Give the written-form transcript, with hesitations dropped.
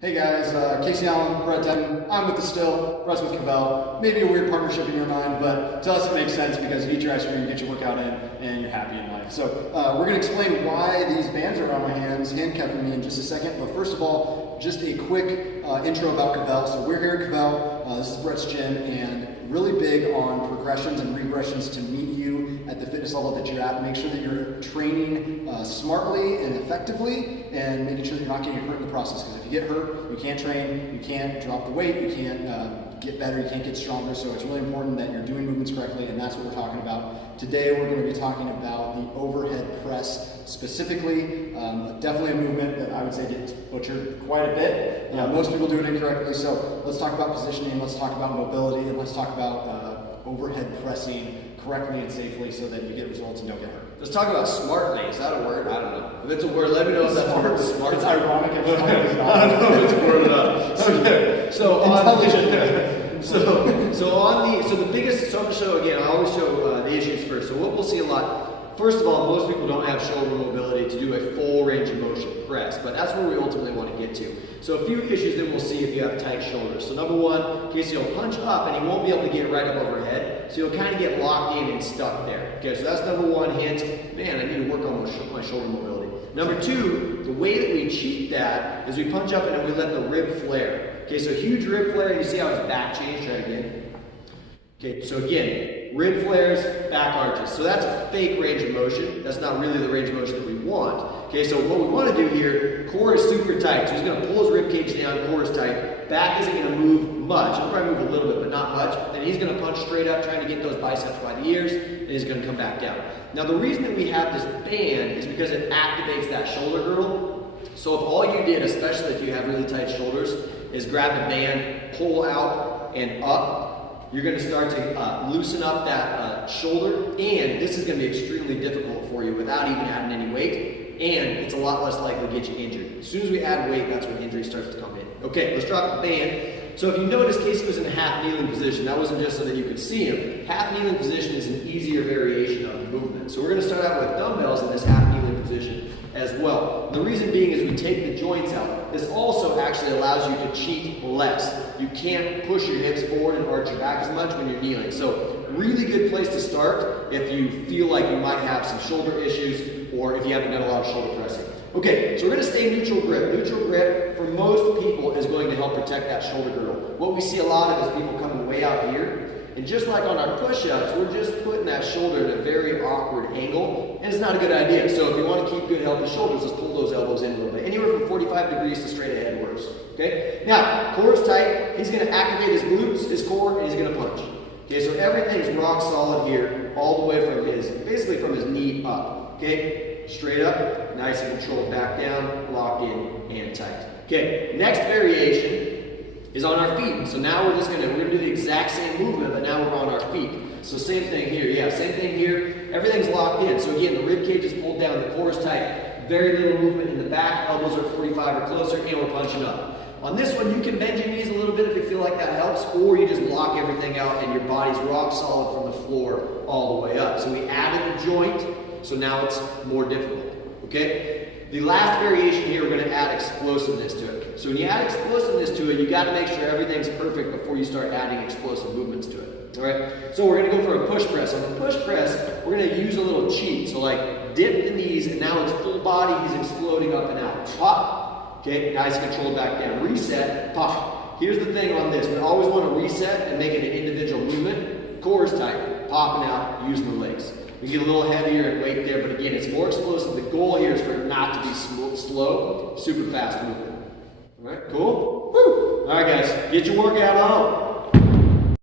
Hey guys, Casey Allen, Brett Denton. I'm with the Still, Brett's with Kvell. Maybe a weird partnership in your mind, but to us it makes sense because you eat your ice cream, you get your workout in, and you're happy in life. So we're going to explain why these bands are around my hands, handcuffing me in just a second. But first of all, just a quick intro about Kvell. So we're here at Kvell. This is Brett's gym, and really big on progressions and regressions to meet you at the fitness level that you're at. Make sure that you're training smartly and effectively, and making sure that you're not getting hurt in the process. Because if you get hurt, you can't train, you can't drop the weight, you can't get better, you can't get stronger. So it's really important that you're doing movements correctly, and that's what we're talking about. Today we're going to be talking about the overhead press specifically. Definitely a movement that I would say gets butchered quite a bit. Most people do it incorrectly. So let's talk about positioning, let's talk about mobility, and let's talk about overhead pressing correctly and safely so that you get results and don't get hurt. Let's talk about smartly. Is that a word? I don't know. If it's a word, let me know if that's a word. Smart. It's ironic if it's not. I don't know if it's a word or not. So I'm going to show again. I always show the issues first. So what we'll see a lot. First of all, most people don't have shoulder mobility to do a full range of motion press, but that's where we ultimately want to get to. So a few issues that we'll see if you have tight shoulders. So number one, Casey will punch up and he won't be able to get right up overhead, so you'll kind of get locked in and stuck there. Okay, so that's number one hint. Man, I need to work on my shoulder mobility. Number two, the way that we cheat that is we punch up and then we let the rib flare. Okay, so huge rib flare, and you see how his back changed. Try again. Okay, so again, rib flares, back arches. So that's a fake range of motion. That's not really the range of motion that we want. Okay, so what we want to do here, core is super tight. So he's going to pull his rib cage down, core is tight. Back isn't going to move much. It'll probably move a little bit, but not much. Then he's going to punch straight up, trying to get those biceps by the ears, and he's going to come back down. Now the reason that we have this band is because it activates that shoulder girdle. So if all you did, especially if you have really tight shoulders, is grab the band, pull out and up, you're going to start to loosen up that shoulder, and this is going to be extremely difficult for you without even adding any weight, and it's a lot less likely to get you injured. As soon as we add weight, that's when injury starts to come in. Okay, let's drop the band. So if you notice, Casey was in a half kneeling position. That wasn't just so that you could see him. Half kneeling position is an easier variation of the movement. So we're going to start out with dumbbells in this half kneeling position as well. The reason being is we take the joints out. This also actually allows you to cheat less. You can't push your hips forward and arch your back as much when you're kneeling. So really good place to start if you feel like you might have some shoulder issues or if you haven't done a lot of shoulder pressing. Okay, so we're going to stay neutral grip. Neutral grip for most people is going to help protect that shoulder girdle. What we see a lot of is people coming way out here. And just like on our push-ups, we're just putting that shoulder in a very awkward angle, and it's not a good idea. So if you want to keep good, healthy shoulders, just pull those elbows in a little bit. Anywhere from 45 degrees to straight ahead works. Okay? Now, core is tight. He's going to activate his glutes, his core, and he's going to punch. Okay, so everything's rock solid here, all the way from basically from his knee up. Okay? Straight up, nice and controlled, back down, locked in, and tight. Okay, next variation is on our feet. So now we're going to do the exact same movement, but now we're on our feet. So same thing here. Yeah, same thing here. Everything's locked in. So again, the rib cage is pulled down, the core is tight. Very little movement in the back. Elbows are 45 or closer, and we're punching up. On this one, you can bend your knees a little bit if you feel like that helps, or you just lock everything out and your body's rock solid from the floor all the way up. So we added a joint, so now it's more difficult. Okay? The last variation here, we're going to add explosiveness to it. So when you add explosiveness to it, you got to make sure everything's perfect before you start adding explosive movements to it. All right? So we're going to go for a push press. On the push press, we're going to use a little cheat. So like dip the knees, and now it's full body. He's exploding up and out. Pop. Okay? Nice control back down. Reset. Pop. Here's the thing on this. We always want to reset and make it an individual movement. Core is tight. Popping out. Using the legs. We get a little heavier in weight there, but again, it's more explosive. The goal here is for it not to be slow, super fast movement. All right, cool? Woo! All right, guys, get your workout on.